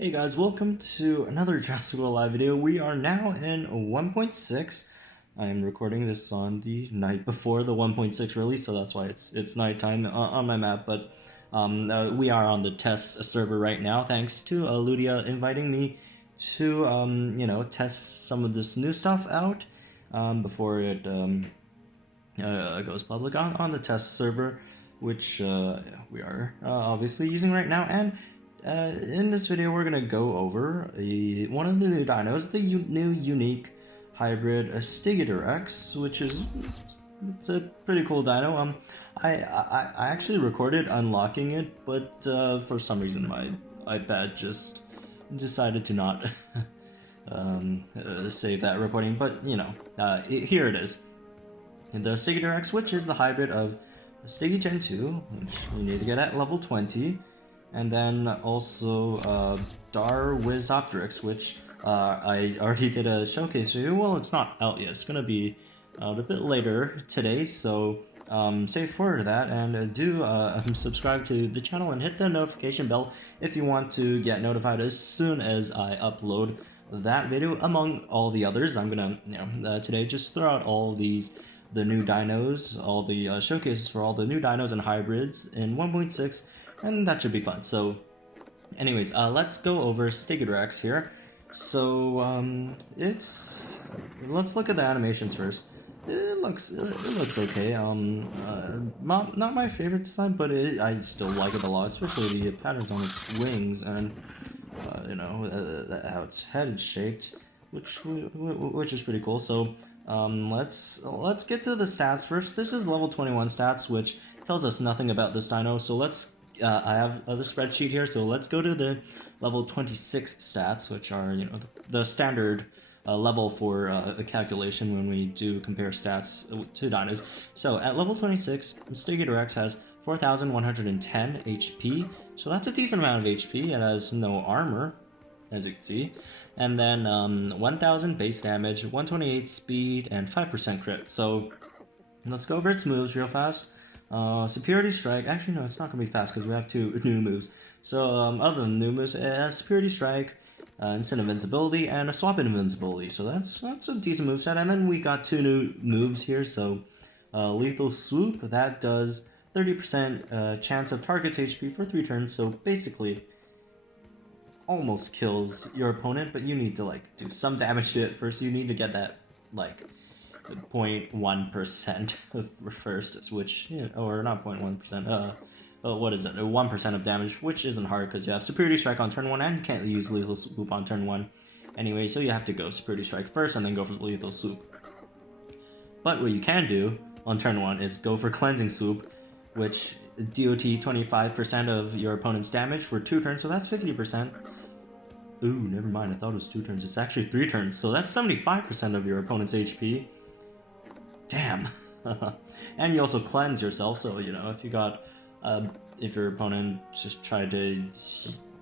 Hey guys, welcome to another Jurassic Live video. We are now in 1.6. I am recording this on the night before the 1.6 release, so that's why it's nighttime on my map. But we are on the test server right now, thanks to Ludia inviting me to test some of this new stuff out before it goes public on the test server, which we are obviously using right now. And in this video, we're gonna go over one of the new dinos, the new Unique Hybrid Stygidaryx, which is it's a pretty cool dino. I actually recorded unlocking it, but for some reason my iPad just decided to not save that recording. But here it is. The Stygidaryx, which is the hybrid of Stygi Gen 2, which we need to get at level 20. And then also Darwezopteryx, which I already did a showcase review. Well, it's not out yet. It's going to be out a bit later today, so save forward to that. And do subscribe to the channel and hit the notification bell if you want to get notified as soon as I upload that video, among all the others. I'm going to, today, just throw out all the new dinos, all the showcases for all the new dinos and hybrids in 1.6. And that should be fun. So, anyways, let's go over Stygidaryx here. So, let's look at the animations first. It looks okay. Not my favorite design, but I still like it a lot, especially the patterns on its wings and how its head is shaped, which is pretty cool. So, let's get to the stats first. This is level 21 stats, which tells us nothing about this dino. So let's. I have the spreadsheet here, so let's go to the level 26 stats, which are the standard level for a calculation when we do compare stats to dinos. So at level 26, Stygidaryx has 4,110 HP, so that's a decent amount of HP. It has no armor, as you can see, and then 1,000 base damage, 128 speed, and 5% crit. So let's go over its moves real fast. Superiority Strike, actually no, it's not going to be fast because we have two new moves. So other than new moves, it has Superiority Strike, Instant Invincibility, and a Swap Invincibility. So that's a decent moveset. And then we got two new moves here. So Lethal Swoop, that does 30% chance of target's HP for 3 turns. So basically almost kills your opponent, but you need to do some damage to it first. You need to get that 0.1% first, which, or not 0.1%, what is it, 1% of damage, which isn't hard because you have Superiority Strike on turn 1 and you can't use Lethal Swoop on turn 1 anyway, so you have to go Superiority Strike first and then go for the Lethal Swoop. But what you can do on turn 1 is go for Cleansing Swoop, which DOT 25% of your opponent's damage for 2 turns, so that's 50%. Ooh, never mind, I thought it was 2 turns, it's actually 3 turns, so that's 75% of your opponent's HP. Damn. And you also cleanse yourself, so if you got if your opponent just tried to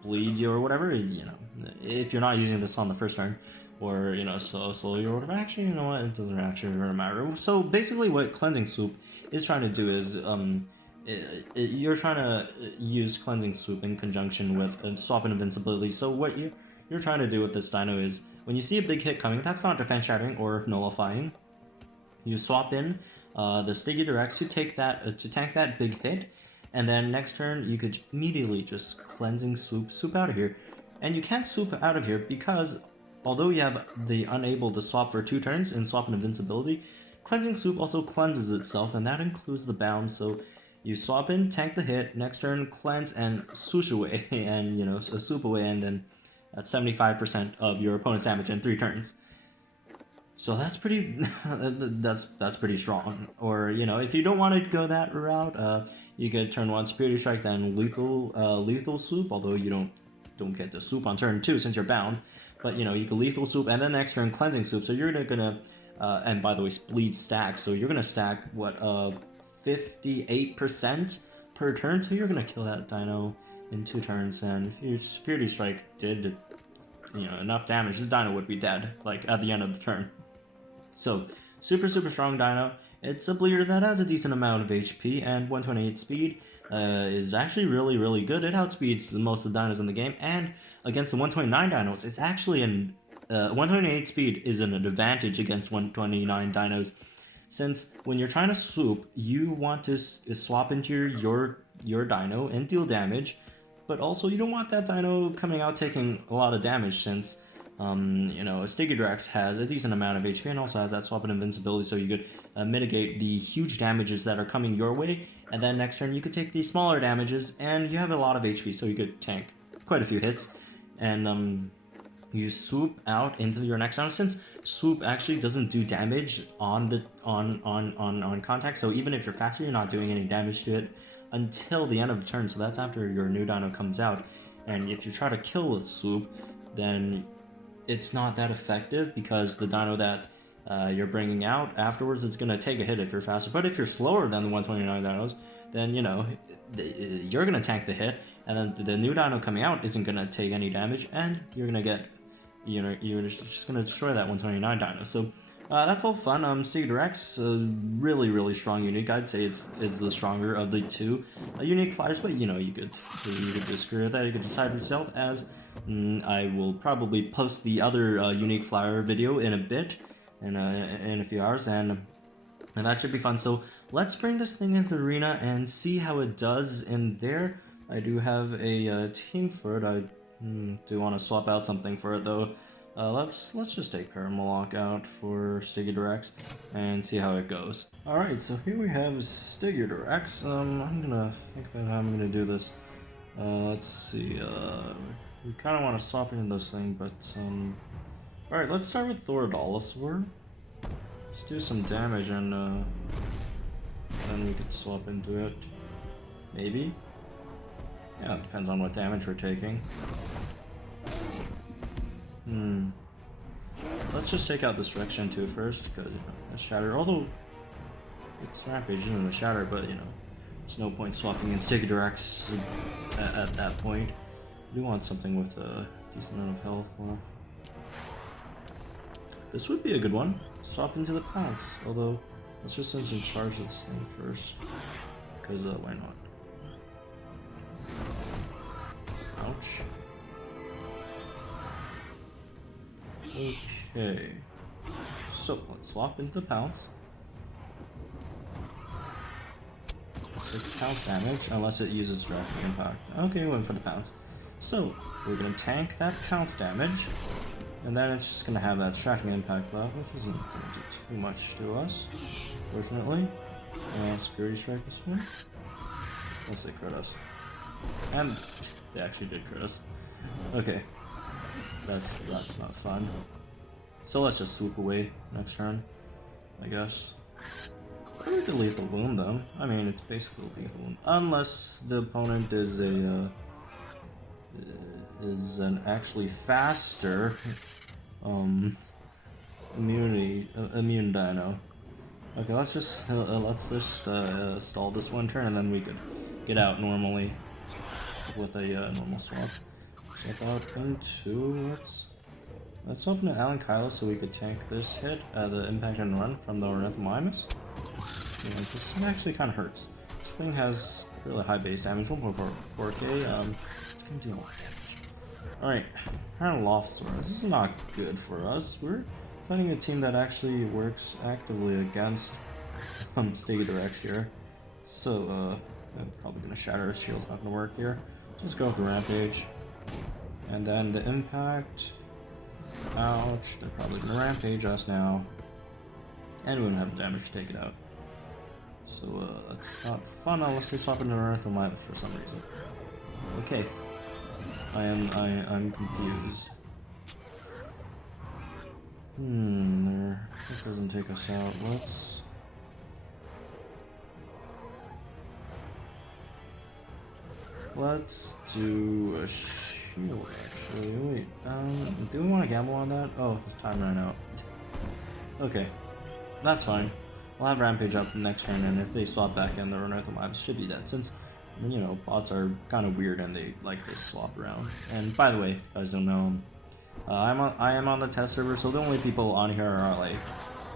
bleed you or whatever, if you're not using this on the first turn, or slow you or whatever, actually, it doesn't actually really matter. So basically what Cleansing Swoop is trying to do is you're trying to use Cleansing Swoop in conjunction with Swap and Invincibility. So what you're trying to do with this dino is when you see a big hit coming, that's not defense shattering or nullifying. You swap in the Stygidaryx to tank that big hit, and then next turn you could immediately just Cleansing Swoop out of here. And you can't swoop out of here because although you have the unable to swap for 2 turns in Swap and Invincibility, Cleansing Swoop also cleanses itself, and that includes the bound. So you swap in, tank the hit, next turn cleanse and swoosh away, and swoop away, and then that's 75% of your opponent's damage in 3 turns. So that's pretty that's pretty strong. Or if you don't want to go that route, you could turn 1 Superiority Strike, then lethal swoop, although you don't get to swoop on turn 2 since you're bound. But you can Lethal Swoop and then next turn Cleansing Swoop. So you're gonna and by the way, bleed stack. So you're gonna stack what 58% per turn. So you're gonna kill that dino in 2 turns. And if your Superiority Strike did enough damage, the dino would be dead at the end of the turn. So, super strong dino. It's a bleeder that has a decent amount of HP, and 128 speed is actually really good. It outspeeds most of the dinos in the game, and against the 129 dinos, it's actually 128 speed is an advantage against 129 dinos, since when you're trying to swoop, you want to swap into your dino and deal damage, but also you don't want that dino coming out taking a lot of damage, since you know, a Stygidaryx has a decent amount of HP and also has that swap and invincibility, so you could mitigate the huge damages that are coming your way, and then next turn you could take the smaller damages, and you have a lot of HP, so you could tank quite a few hits, and you swoop out into your next round, since swoop actually doesn't do damage on the on contact, so even if you're faster, you're not doing any damage to it until the end of the turn, so that's after your new dino comes out, and if you try to kill with swoop, then it's not that effective, because the dino that you're bringing out afterwards, it's going to take a hit if you're faster. But if you're slower than the 129 dinos, then, you know, you're going to tank the hit, and then the new dino coming out isn't going to take any damage, and you're going to get, you know, you're just going to destroy that 129 dino. So that's all fun. Stygidaryx, really strong unique. I'd say it's the stronger of the two unique flyers, but, you know, you could disagree with that. You could decide for yourself, as I will probably post the other unique flyer video in a bit, in a few hours, and that should be fun. So let's bring this thing into the arena and see how it does in there. I do have a team for it. I do want to swap out something for it though. Let's just take Paramoloch out for Stygidaryx and see how it goes. Alright, so here we have Stygidaryx. I'm gonna think about how I'm gonna do this. Let's see, we kind of want to swap into this thing, but alright, let's start with Darwezopteryx. Let's do some damage, and then we could swap into it. Maybe? Yeah, it depends on what damage we're taking. Let's just take out this Rex Gen 2 first, because, you know, that's Shatter, although it's Rampage isn't a Shatter, but, you know, there's no point swapping in Stygidaryx at that point. We want something with a decent amount of health. Well, this would be a good one. Swap into the Pounce, although let's just essentially charge this thing first, because why not? Ouch. Okay, so let's swap into the Pounce. Let's take Pounce damage, unless it uses Direct Impact. Okay, we went for the Pounce. So, we're going to tank that Pounce damage, and then it's just going to have that Tracking Impact left, which isn't going to do too much to us, fortunately. Security Strike this one. Unless they crit us. And they actually did crit us. Okay. That's not fun. So let's just swoop away next turn, I guess. We could lethal wound them. I mean, it's basically a lethal wound. Unless the opponent is an actually faster immune dino. Okay, let's just stall this one turn, and then we could get out normally with a normal swap. Swap out into let's open an Alan Kylo so we could tank this hit, the impact and run from the Darwinopterus. Yeah, this actually kind of hurts. This thing has really high base damage, 1.4K. It's gonna deal a lot of damage. Alright, Darwinopterus. This is not good for us. We're fighting a team that actually works actively against Stygidaryx here. So, I'm probably gonna shatter his shield's not gonna work here. Just go with the Rampage. And then the impact. Ouch, they're probably gonna Rampage us now. And we don't have damage to take it out. So, that's not fun unless they swap into Darwinopterus for some reason. Okay. I'm confused. There. That doesn't take us out. Let's do a shield, actually. Wait, do we want to gamble on that? Oh, this time ran out. Okay, that's fine. We'll have Rampage up next turn, and if they swap back in, the Darwinopterus should be dead, since, you know, bots are kind of weird and they like to swap around. And by the way, if you guys don't know, I am on the test server, so the only people on here are like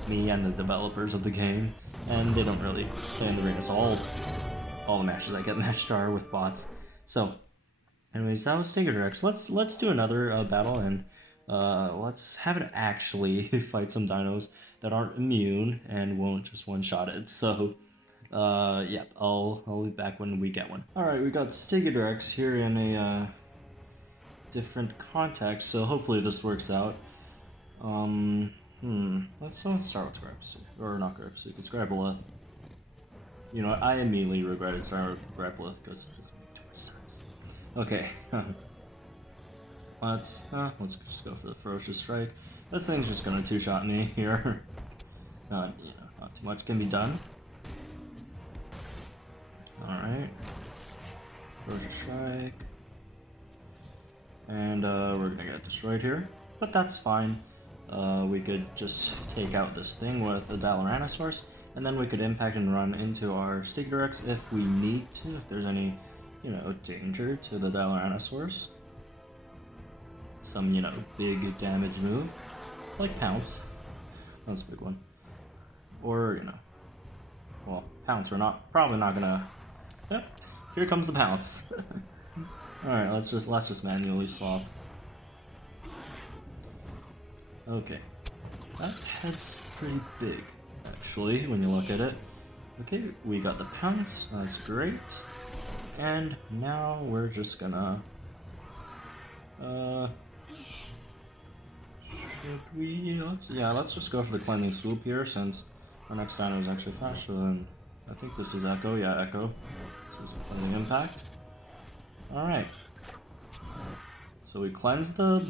me and the developers of the game, and they don't really play in the arena. So all the matches I get matched are with bots. So Anyways, that was Stygimoloch. Let's do another battle, and let's have it actually fight some dinos that aren't immune and won't just one-shot it. So, yeah, I'll be back when we get one. Alright, we got Stygimoloch here in a different context, so hopefully this works out. Let's start with Grapsuit. Or not Grapsuit, it's Grappleth. You know, I immediately regretted starting with Grappleth because it doesn't make too much sense. Okay. Let's just go for the Ferocious Strike. This thing's just gonna two-shot me here. Not too much can be done. Alright. Ferocious Strike. And we're gonna get destroyed here. But that's fine. We could just take out this thing with the Darwinopterus, and then we could impact and run into our Stygimoloch if we need to, if there's any, danger to the Darwinopterus. Some, big damage move, like Pounce. That's a big one. Or, well, Pounce, we're probably not gonna, yep, here comes the Pounce. Alright, let's just manually swap. Okay, that head's pretty big, actually, when you look at it. Okay, we got the Pounce, that's great. And now we're just gonna, let's just go for the Cleansing Swoop here, since our next dino is actually faster than, I think this is Echo, yeah, Echo. This is a Cleansing Impact. Alright. So we cleanse the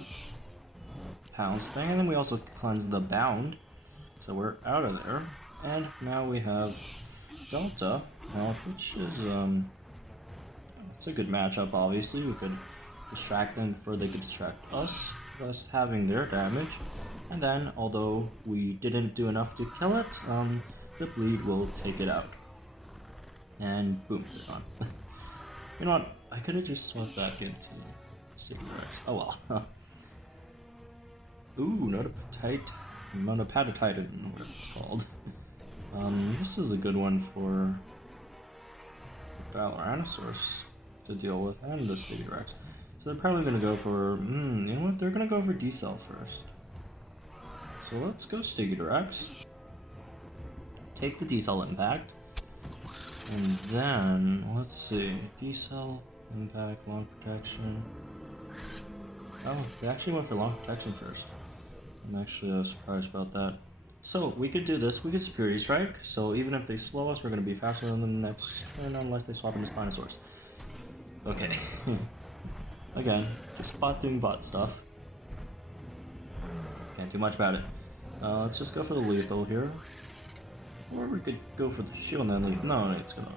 Pounce thing, and then we also cleanse the Bound. So we're out of there. And now we have Delta, which is, it's a good matchup, obviously. We could distract them before they could distract us, thus having their damage. And then, although we didn't do enough to kill it, the bleed will take it out. And boom, they're gone. You know what? I could have just swapped back into Stygimoloch. Oh well. Ooh, Notapatititan, whatever it's called. This is a good one for the Darwinopterus to deal with, and the Stygimoloch. So they're probably going to go for, you know what, they're going to go for D-Cell first. So let's go Stygimoloch. Take the D-Cell impact. And then, let's see, D-Cell, impact, long protection. Oh, they actually went for long protection first. I'm actually surprised about that. So, we could do this, we could Superiority Strike, so even if they slow us, we're going to be faster than the next turn unless they swap into Spinosaurus. Okay. Again, just bot doing bot stuff. Can't do much about it. Let's just go for the lethal here. Or we could go for the shield and then leave. No, it's gonna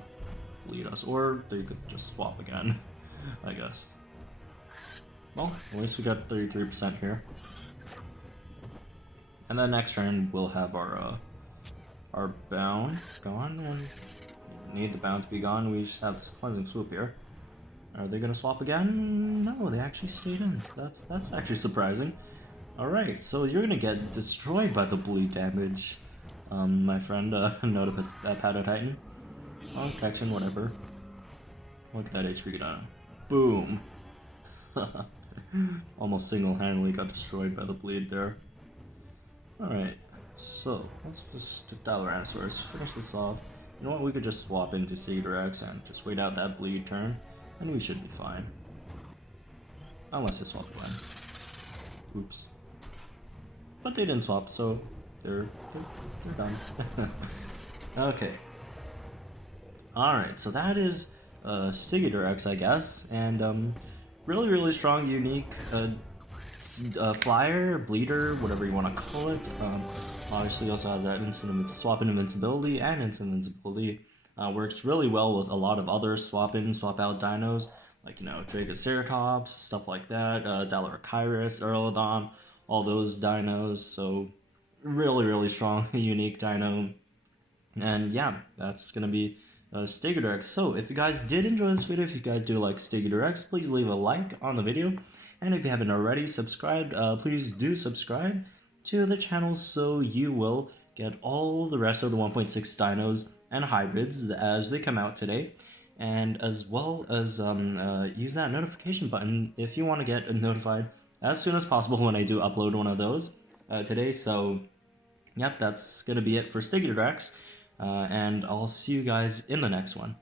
lead us. Or they could just swap again, I guess. Well, at least we got 33% here. And then next turn we'll have our Bound gone, and need the Bound to be gone. We just have this Cleansing Swoop here. Are they gonna swap again? No, they actually stayed in. That's actually surprising. Alright, so you're gonna get destroyed by the bleed damage, my friend, Notapatititan. Long protection, whatever. Look at that HP go down. Boom! Almost single-handedly got destroyed by the bleed there. Alright, so let's just stick Darwinopterus, finish this off. You know what, we could just swap into Stygimoloch and just wait out that bleed turn, and we should be fine. Unless they swap again. Oops. But they didn't swap, so they're done. Okay. Alright, so that is Stygimoloch, I guess, and really strong, unique flyer, bleeder, whatever you want to call it. Obviously also has that swap in invincibility and instant invincibility. Works really well with a lot of other swap in, swap out dinos, like, Triceratops, stuff like that, Darwinopterus, Eurolodon, all those dinos. So really strong, unique dino. And yeah, that's gonna be Stygimoloch. So if you guys did enjoy this video, if you guys do like Stygimoloch, please leave a like on the video. And if you haven't already subscribed, please do subscribe to the channel so you will get all the rest of the 1.6 dinos and hybrids as they come out today. and as well as use that notification button if you want to get notified as soon as possible when I do upload one of those today. So, yep, that's going to be it for Stygidaryx, and I'll see you guys in the next one.